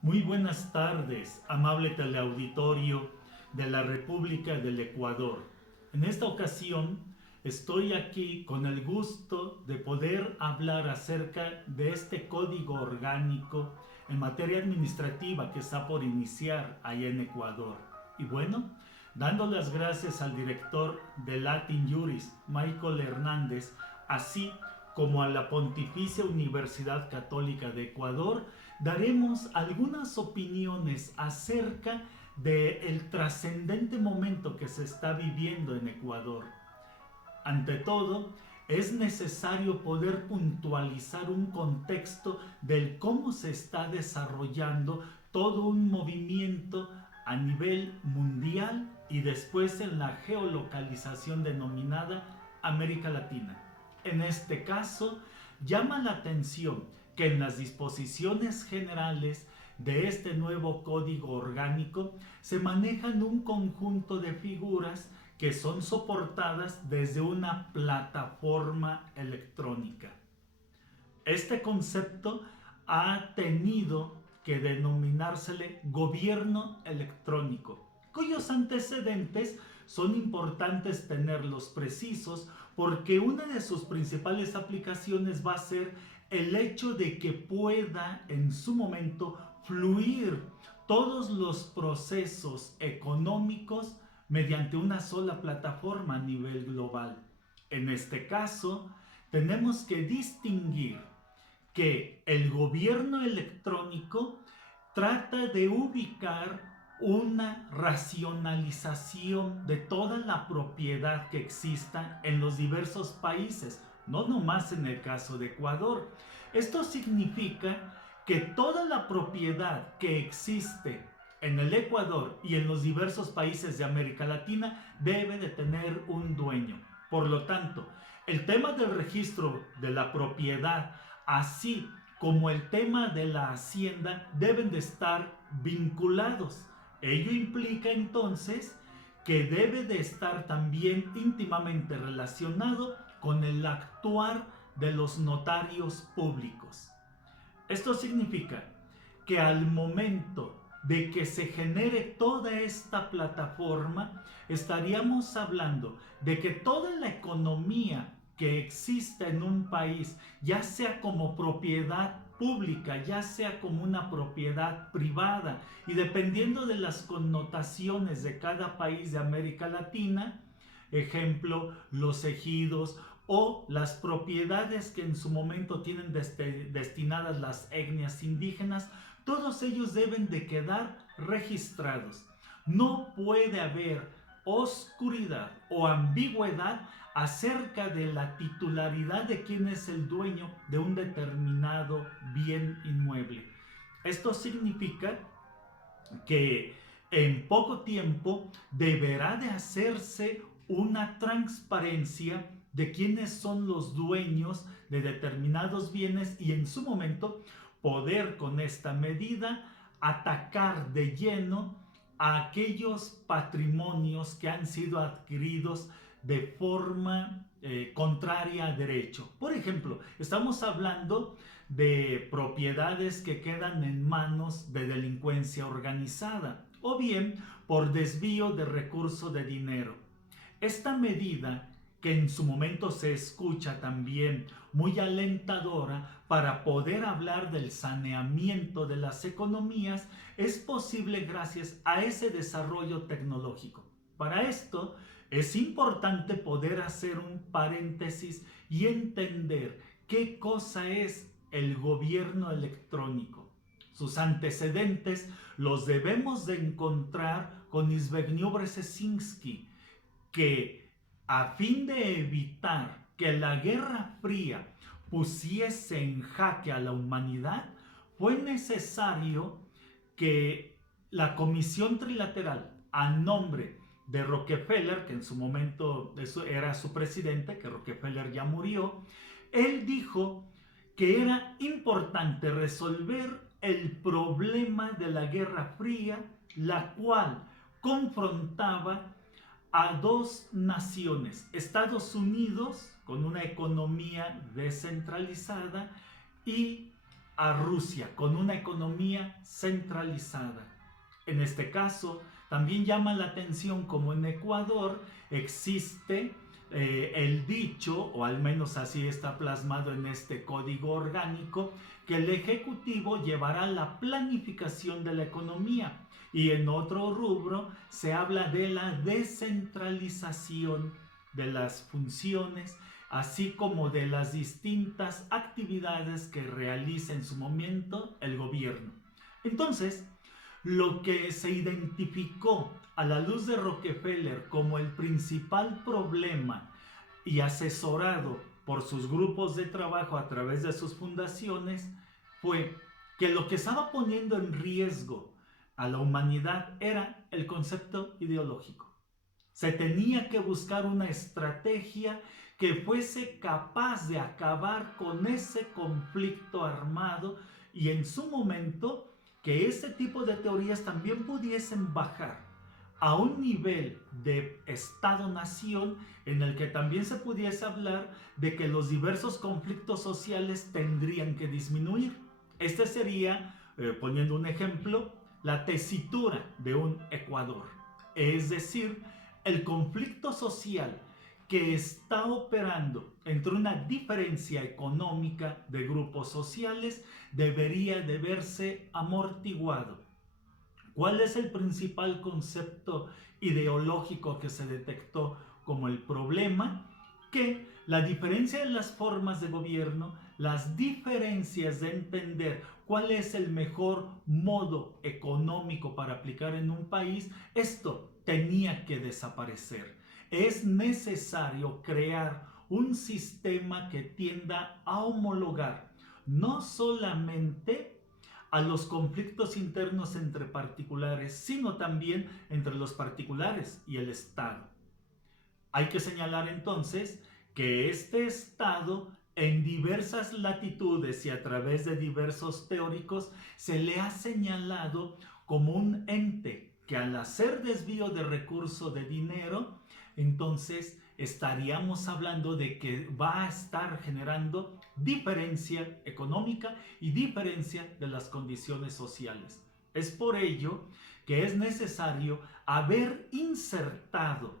Muy buenas tardes, amable teleauditorio de la República del Ecuador. En esta ocasión estoy aquí con el gusto de poder hablar acerca de este código orgánico en materia administrativa que está por iniciar allá en Ecuador. Y bueno, dando las gracias al director de Latin Juris, Michael Hernández, así como a la Pontificia Universidad Católica de Ecuador, daremos algunas opiniones acerca del trascendente momento que se está viviendo en Ecuador. Ante todo, es necesario poder puntualizar un contexto del cómo se está desarrollando todo un movimiento a nivel mundial y después en la geolocalización denominada América Latina. En este caso, llama la atención que en las disposiciones generales de este nuevo código orgánico se manejan un conjunto de figuras que son soportadas desde una plataforma electrónica. Este concepto ha tenido que denominársele gobierno electrónico, cuyos antecedentes son importantes tenerlos precisos porque una de sus principales aplicaciones va a ser el hecho de que pueda en su momento fluir todos los procesos económicos mediante una sola plataforma a nivel global. En este caso, tenemos que distinguir que el gobierno electrónico trata de ubicar una racionalización de toda la propiedad que exista en los diversos países, no nomás en el caso de Ecuador. Esto significa que toda la propiedad que existe en el Ecuador y en los diversos países de América Latina debe de tener un dueño. Por lo tanto, el tema del registro de la propiedad, así como el tema de la hacienda, deben de estar vinculados. Ello implica entonces que debe de estar también íntimamente relacionado con el actuar de los notarios públicos. Esto significa que al momento de que se genere toda esta plataforma, estaríamos hablando de que toda la economía que exista en un país, ya sea como propiedad pública, ya sea como una propiedad privada, y dependiendo de las connotaciones de cada país de América Latina, ejemplo, los ejidos o las propiedades que en su momento tienen destinadas las etnias indígenas, todos ellos deben de quedar registrados. No puede haber oscuridad o ambigüedad acerca de la titularidad de quién es el dueño de un determinado bien inmueble. Esto significa que en poco tiempo deberá de hacerse una transparencia de quiénes son los dueños de determinados bienes y en su momento poder con esta medida atacar de lleno a aquellos patrimonios que han sido adquiridos de forma contraria a derecho. Por ejemplo, estamos hablando de propiedades que quedan en manos de delincuencia organizada o bien por desvío de recursos de dinero. Esta medida, que en su momento se escucha también muy alentadora para poder hablar del saneamiento de las economías, es posible gracias a ese desarrollo tecnológico. Para esto es importante poder hacer un paréntesis y entender qué cosa es el gobierno electrónico. Sus antecedentes los debemos de encontrar con Zbigniew Brzezinski, que a fin de evitar que la Guerra Fría pusiese en jaque a la humanidad, fue necesario que la Comisión Trilateral, a nombre de Rockefeller, que en su momento era su presidente, que Rockefeller ya murió, él dijo que era importante resolver el problema de la Guerra Fría, la cual confrontaba a dos naciones, Estados Unidos con una economía descentralizada y a Rusia con una economía centralizada. En este caso, también llama la atención como en Ecuador existe el dicho, o al menos así está plasmado en este código orgánico, que el Ejecutivo llevará la planificación de la economía, y en otro rubro se habla de la descentralización de las funciones, así como de las distintas actividades que realiza en su momento el gobierno. Entonces, lo que se identificó a la luz de Rockefeller como el principal problema y asesorado por sus grupos de trabajo a través de sus fundaciones fue que lo que estaba poniendo en riesgo a la humanidad era el concepto ideológico. Se tenía que buscar una estrategia que fuese capaz de acabar con ese conflicto armado y en su momento que este tipo de teorías también pudiesen bajar a un nivel de Estado-nación en el que también se pudiese hablar de que los diversos conflictos sociales tendrían que disminuir. Este sería, poniendo un ejemplo, la tesitura de un Ecuador. Es decir, el conflicto social que está operando entre una diferencia económica de grupos sociales debería de verse amortiguado. ¿Cuál es el principal concepto ideológico que se detectó como el problema? Que la diferencia en las formas de gobierno, las diferencias de entender cuál es el mejor modo económico para aplicar en un país, esto tenía que desaparecer. Es necesario crear un sistema que tienda a homologar no solamente a los conflictos internos entre particulares, sino también entre los particulares y el Estado. Hay que señalar entonces que este Estado, en diversas latitudes y a través de diversos teóricos, se le ha señalado como un ente que al hacer desvío de recursos de dinero, entonces estaríamos hablando de que va a estar generando diferencia económica y diferencia de las condiciones sociales. Es por ello que es necesario haber insertado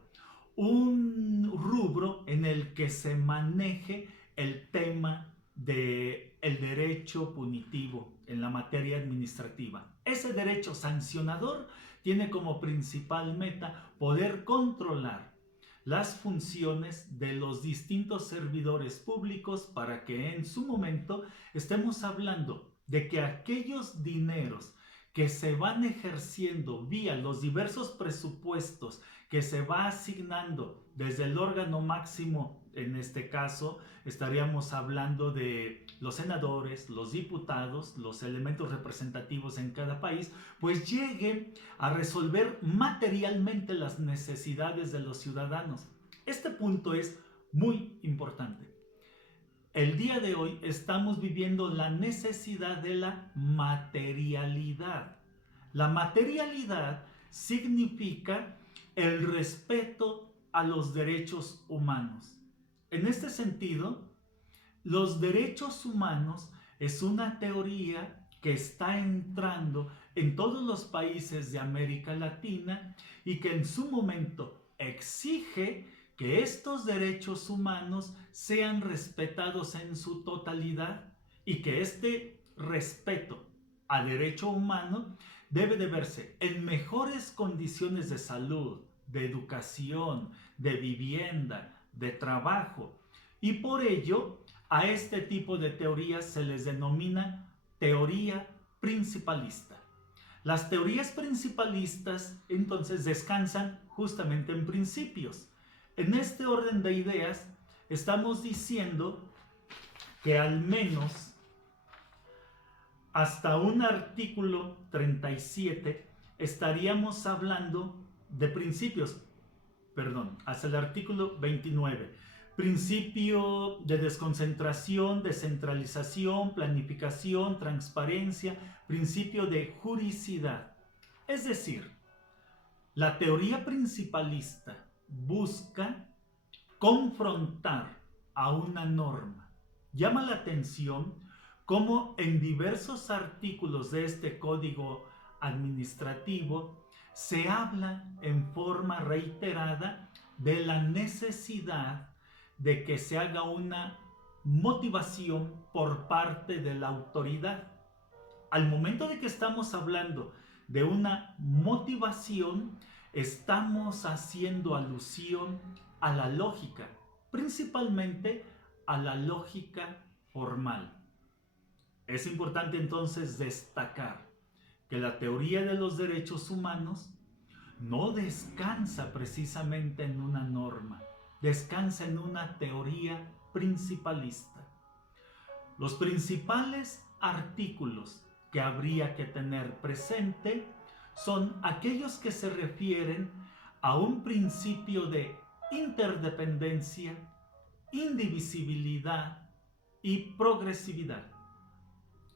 un rubro en el que se maneje el tema del derecho punitivo en la materia administrativa. Ese derecho sancionador tiene como principal meta poder controlar las funciones de los distintos servidores públicos para que en su momento estemos hablando de que aquellos dineros que se van ejerciendo vía los diversos presupuestos que se va asignando desde el órgano máximo, en este caso estaríamos hablando de los senadores, los diputados, los elementos representativos en cada país, pues lleguen a resolver materialmente las necesidades de los ciudadanos. Este punto es muy importante. El día de hoy estamos viviendo la necesidad de la materialidad. La materialidad significa el respeto a los derechos humanos. En este sentido, los derechos humanos es una teoría que está entrando en todos los países de América Latina y que en su momento exige que estos derechos humanos sean respetados en su totalidad y que este respeto al derecho humano debe de verse en mejores condiciones de salud, de educación, de vivienda, de trabajo. Y por ello, a este tipo de teorías se les denomina teoría principalista. Las teorías principalistas entonces descansan justamente en principios. En este orden de ideas estamos diciendo que al menos hasta un artículo 37 estaríamos hablando de principios, hasta el artículo 29. Principio de desconcentración, descentralización, planificación, transparencia, principio de juricidad. Es decir, la teoría principalista busca confrontar a una norma. Llama la atención cómo en diversos artículos de este código administrativo se habla en forma reiterada de la necesidad de que se haga una motivación por parte de la autoridad. Al momento de que estamos hablando de una motivación, estamos haciendo alusión a la lógica, principalmente a la lógica formal. Es importante entonces destacar que la teoría de los derechos humanos no descansa precisamente en una norma, descansa en una teoría principalista. Los principales artículos que habría que tener presente son aquellos que se refieren a un principio de interdependencia, indivisibilidad y progresividad.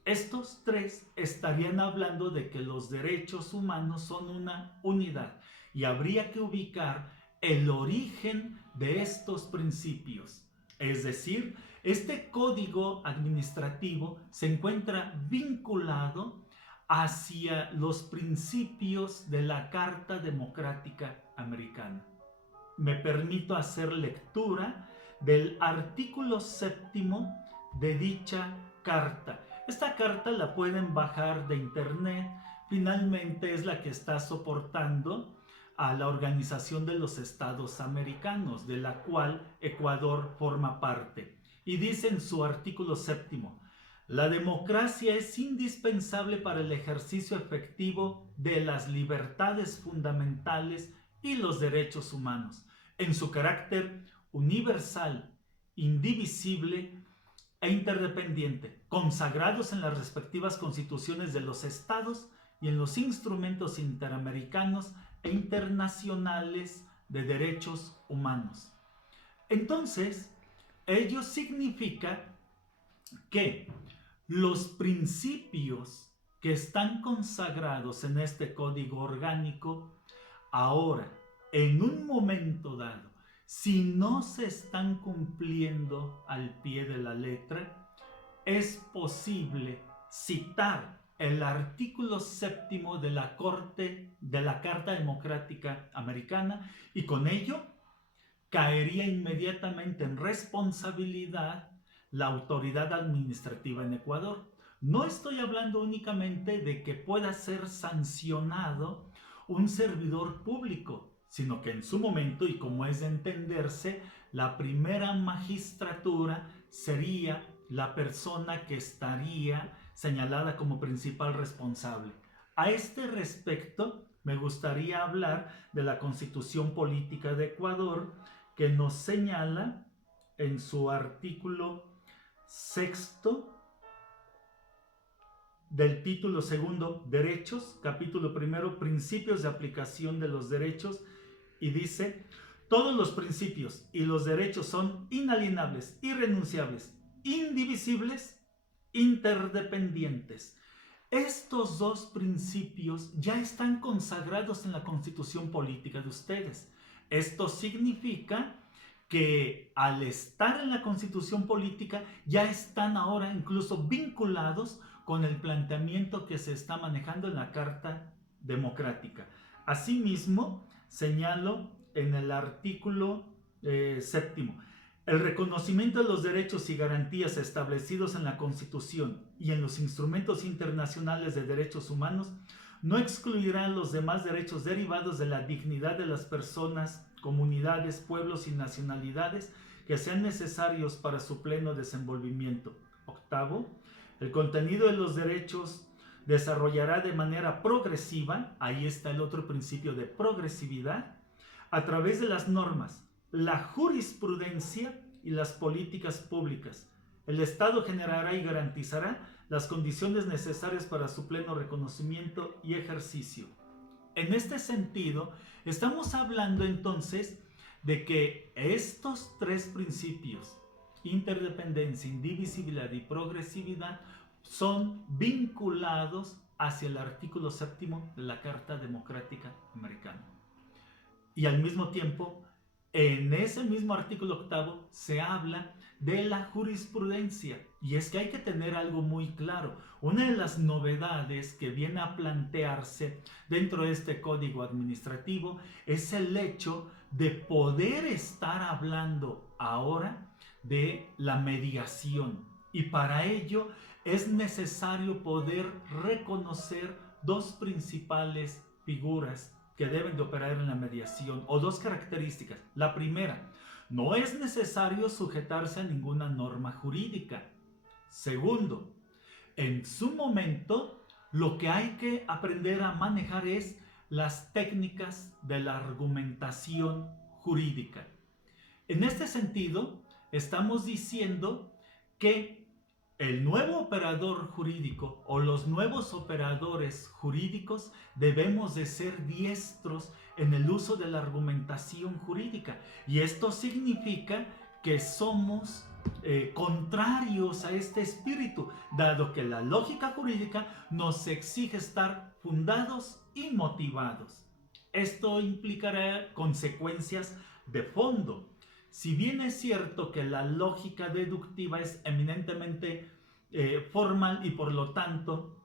Estos tres estarían hablando de que los derechos humanos son una unidad y habría que ubicar el origen de estos principios. Es decir, este código administrativo se encuentra vinculado hacia los principios de la Carta Democrática Americana. Me permito hacer lectura del artículo 7º de dicha carta. Esta carta la pueden bajar de internet, finalmente es la que está soportando a la Organización de los Estados Americanos, de la cual Ecuador forma parte. Y dice en su artículo 7º, la democracia es indispensable para el ejercicio efectivo de las libertades fundamentales y los derechos humanos, en su carácter universal, indivisible e interdependiente, consagrados en las respectivas constituciones de los estados y en los instrumentos interamericanos e internacionales de derechos humanos. Entonces, ello significa que los principios que están consagrados en este código orgánico, ahora, en un momento dado, si no se están cumpliendo al pie de la letra, es posible citar el artículo 7º de la Carta Democrática Americana y con ello caería inmediatamente en responsabilidad la autoridad administrativa en Ecuador. No estoy hablando únicamente de que pueda ser sancionado un servidor público, sino que en su momento, y como es de entenderse, la primera magistratura sería la persona que estaría señalada como principal responsable. A este respecto, me gustaría hablar de la Constitución Política de Ecuador, que nos señala en su artículo 6º del título 2, Derechos, capítulo 1, Principios de aplicación de los derechos, y dice, todos los principios y los derechos son inalienables, irrenunciables, indivisibles, interdependientes. Estos dos principios ya están consagrados en la Constitución Política de ustedes. Esto significa que al estar en la Constitución Política ya están ahora incluso vinculados con el planteamiento que se está manejando en la Carta Democrática. Asimismo, señalo en el artículo 7º, el reconocimiento de los derechos y garantías establecidos en la Constitución y en los instrumentos internacionales de derechos humanos no excluirá los demás derechos derivados de la dignidad de las personas, comunidades, pueblos y nacionalidades que sean necesarios para su pleno desenvolvimiento. 8º, el contenido de los derechos desarrollará de manera progresiva, ahí está el otro principio de progresividad, a través de las normas, la jurisprudencia y las políticas públicas. El Estado generará y garantizará las condiciones necesarias para su pleno reconocimiento y ejercicio. En este sentido, estamos hablando entonces de que estos tres principios, interdependencia, indivisibilidad y progresividad, son vinculados hacia el artículo 7º de la Carta Democrática Americana. Y al mismo tiempo, en ese mismo artículo 8º se habla de la jurisprudencia. Y es que hay que tener algo muy claro. Una de las novedades que viene a plantearse dentro de este código administrativo es el hecho de poder estar hablando ahora de la mediación. Y para ello es necesario poder reconocer dos principales figuras que deben de operar en la mediación, o dos características. La primera, no es necesario sujetarse a ninguna norma jurídica. Segundo, en su momento, lo que hay que aprender a manejar es las técnicas de la argumentación jurídica. En este sentido, estamos diciendo que el nuevo operador jurídico o los nuevos operadores jurídicos debemos de ser diestros en el uso de la argumentación jurídica. Y esto significa que somos contrarios a este espíritu, dado que la lógica jurídica nos exige estar fundados y motivados. Esto implicará consecuencias de fondo. Si bien es cierto que la lógica deductiva es eminentemente formal y por lo tanto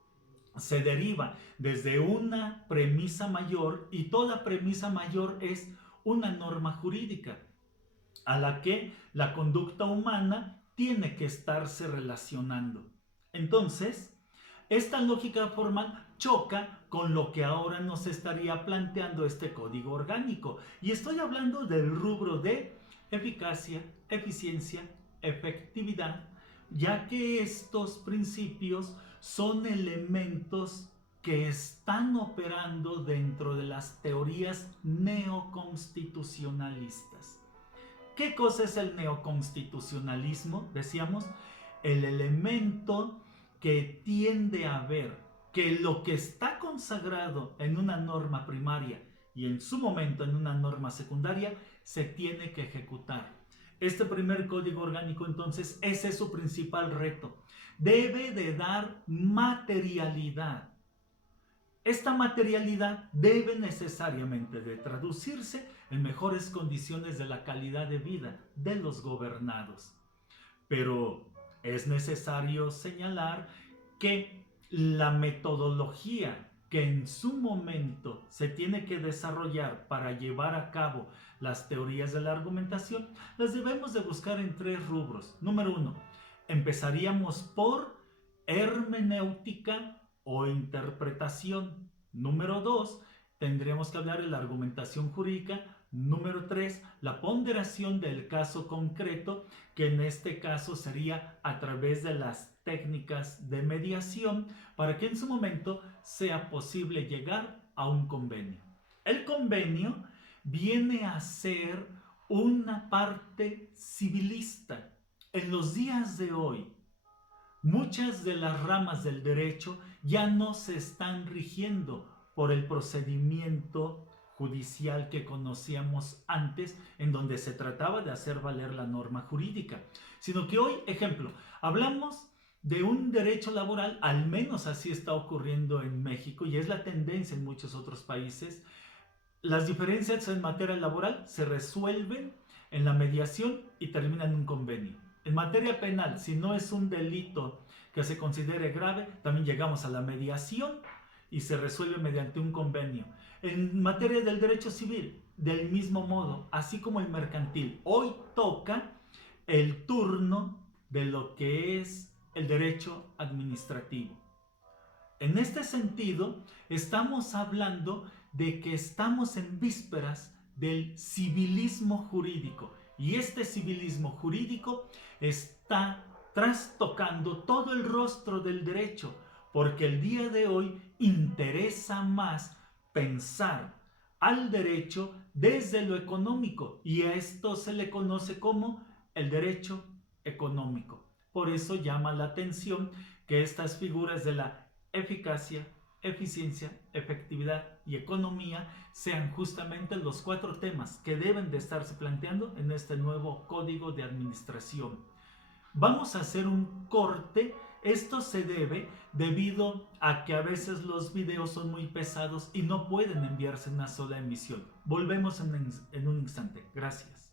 se deriva desde una premisa mayor, y toda premisa mayor es una norma jurídica a la que la conducta humana tiene que estarse relacionando. Entonces, esta lógica formal choca con lo que ahora nos estaría planteando este código orgánico. Y estoy hablando del rubro de eficacia, eficiencia, efectividad, ya que estos principios son elementos que están operando dentro de las teorías neoconstitucionalistas. ¿Qué cosa es el neoconstitucionalismo? Decíamos, el elemento que tiende a ver que lo que está consagrado en una norma primaria y en su momento en una norma secundaria se tiene que ejecutar. Este primer código orgánico, entonces, ese es su principal reto. Debe de dar materialidad. Esta materialidad debe necesariamente de traducirse en mejores condiciones de la calidad de vida de los gobernados. Pero es necesario señalar que la metodología que en su momento se tiene que desarrollar para llevar a cabo las teorías de la argumentación, las debemos de buscar en tres rubros. Número uno, empezaríamos por hermenéutica o interpretación. Número 2, tendríamos que hablar de la argumentación jurídica. Número 3, la ponderación del caso concreto, que en este caso sería a través de las técnicas de mediación para que en su momento sea posible llegar a un convenio. El convenio viene a ser una parte civilista. En los días de hoy, muchas de las ramas del derecho ya no se están rigiendo por el procedimiento judicial que conocíamos antes, en donde se trataba de hacer valer la norma jurídica, sino que hoy, ejemplo, hablamos de un derecho laboral, al menos así está ocurriendo en México y es la tendencia en muchos otros países. Las diferencias en materia laboral se resuelven en la mediación y terminan en un convenio. En materia penal, si no es un delito que se considere grave, también llegamos a la mediación y se resuelve mediante un convenio. En materia del derecho civil, del mismo modo, así como el mercantil, hoy toca el turno de lo que es el derecho administrativo. En este sentido, estamos hablando de que estamos en vísperas del civilismo jurídico, y este civilismo jurídico está trastocando todo el rostro del derecho, porque el día de hoy interesa más pensar al derecho desde lo económico, y a esto se le conoce como el derecho económico. Por eso llama la atención que estas figuras de la eficacia, eficiencia, efectividad y economía sean justamente los cuatro temas que deben de estarse planteando en este nuevo código de administración. Vamos a hacer un corte. Esto se debe debido a que a veces los videos son muy pesados y no pueden enviarse en una sola emisión. Volvemos en un instante. Gracias.